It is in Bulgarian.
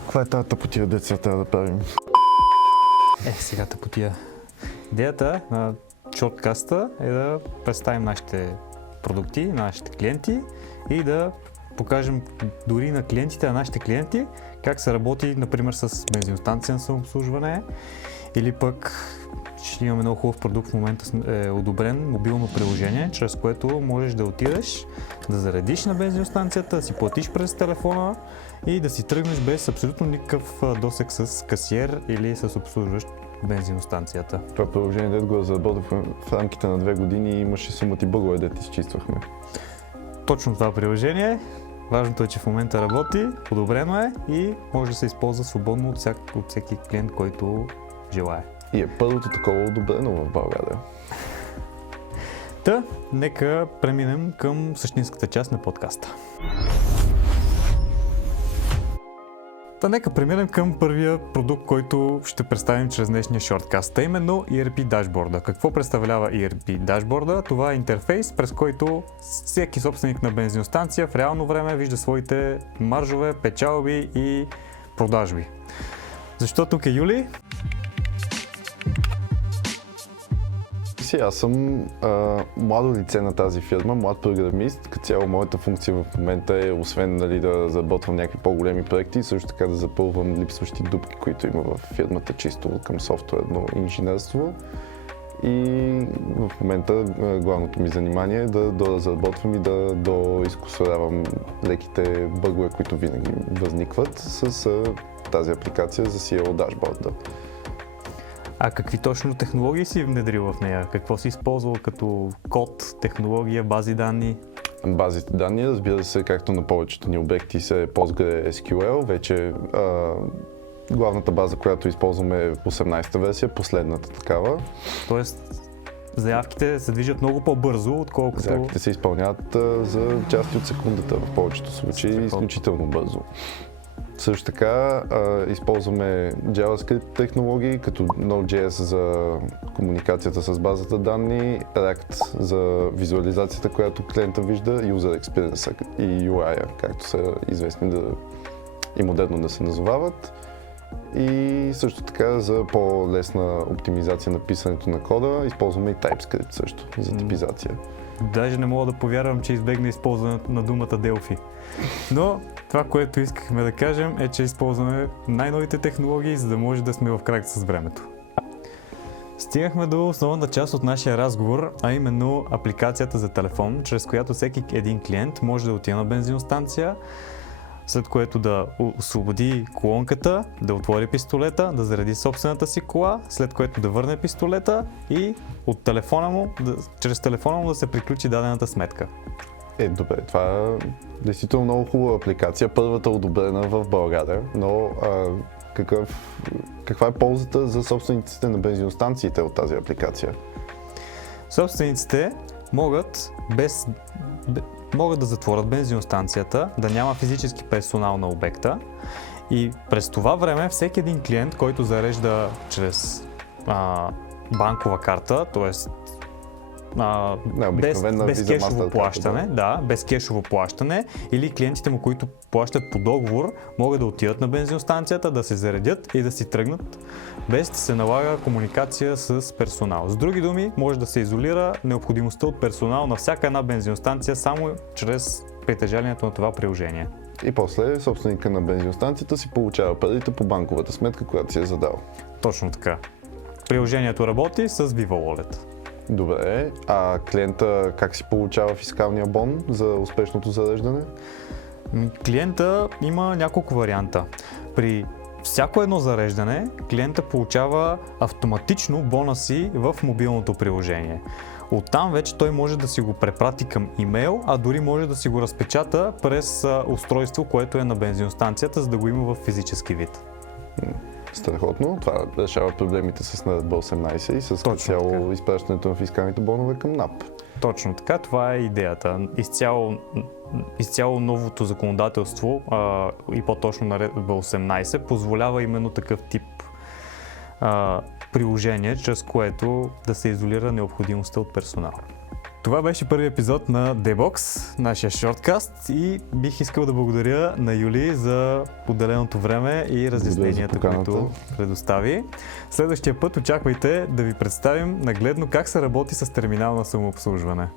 Каква е тази тъпотия, деца трябва да правим? Сега тъпотия. Идеята на шорткаста е да представим нашите продукти, нашите клиенти и да покажем дори на клиентите, на нашите клиенти, как се работи, например, с бензиностанция на самообслужване или пък ще имаме много хубав продукт, в момента е одобрен мобилно приложение, чрез което можеш да отидеш, да заредиш на бензиностанцията, да си платиш през телефона и да си тръгнеш без абсолютно никакъв досег с касиер или с обслужващ бензиностанцията. Това приложение, дето го разработих в рамките на 2 години и имаше сума ти бъгове, дето изчиствахме. Точно това приложение. Важното е, че в момента работи, одобрено е и може да се използва свободно от всеки клиент, който желае. И е първото такова одобрено в България. Та, нека преминем към същинската част на подкаста. Нека преминем към първия продукт, който ще представим чрез днешния шорткаст, а именно ERP дашборда. Какво представлява ERP дашборда? Това е интерфейс, през който всеки собственик на бензиностанция в реално време вижда своите маржове, печалби и продажби. Защо тук е Юли? Аз съм младо лице на тази фирма, млад програмист. Като цяло моята функция в момента е, освен да разработвам някакви по-големи проекти, също така да запълвам липсващи дупки, които има в фирмата, чисто към софтуерно инженерство. И в момента главното ми занимание е да доразработвам и да доизкусорявам леките бъгове, които винаги възникват с тази апликация за SEO дашборда. А какви точно технологии си внедрил в нея? Какво си използвал като код, технология, бази данни? Базите данни, разбира се, както на повечето ни обекти, са PostgreSQL. Вече главната база, която използваме е 18-та версия, последната такава. Тоест, заявките се движат много по-бързо, отколкото... Заявките се изпълняват за части от секундата, в повечето случаи изключително бързо. Също така използваме JavaScript технологии, като Node.js за комуникацията с базата данни, React за визуализацията, която клиента вижда, User Experience и UI, както са известни и модерно да се назовават. И също така за по-лесна оптимизация на писането на кода използваме и TypeScript също за типизация. Даже не мога да повярвам, че избегна използването на думата Delphi. Но това, което искахме да кажем е, че използваме най-новите технологии, за да може да сме в крак с времето. Стигнахме до основната част от нашия разговор, а именно апликацията за телефон, чрез която всеки един клиент може да отиде на бензиностанция, след което да освободи колонката, да отвори пистолета, да зареди собствената си кола, след което да върне пистолета и от телефона му, чрез телефона му да се приключи дадената сметка. Добре, това е действително много хубава апликация, първата одобрена в България, но каква е ползата за собствениците на бензиностанциите от тази апликация? Собствениците могат да затворят бензиностанцията, да няма физически персонал на обекта и през това време всеки един клиент, който зарежда чрез банкова карта, т.е. без кешово плащане, без кешово плащане, или клиентите му, които плащат по договор, могат да отидат на бензиностанцията, да се заредят и да си тръгнат, без да се налага комуникация с персонал. С други думи, може да се изолира необходимостта от персонал на всяка една бензиностанция само чрез притежанието на това приложение. И после собственика на бензиностанцията си получава парите по банковата сметка, която си е задал. Точно така. Приложението работи с Viva Wallet. Добре, а клиента как си получава фискалния бон за успешното зареждане? Клиента има няколко варианта. При всяко едно зареждане клиента получава автоматично бонуси в мобилното приложение. Оттам вече той може да си го препрати към имейл, а дори може да си го разпечата през устройство, което е на бензиностанцията, за да го има в физически вид. Страхотно. Това решава проблемите с Наредба 18 и с цяло изпращането на фискалните бонове към НАП. Точно така, това е идеята. Изцяло новото законодателство и по-точно Наредба 18 позволява именно такъв тип приложение, чрез което да се изолира необходимостта от персонал. Това беше първият епизод на Debox, нашия шорткаст, и бих искал да благодаря на Юли за отделеното време и разясненията, които предостави. Следващия път очаквайте да ви представим нагледно как се работи с терминал на самообслужване.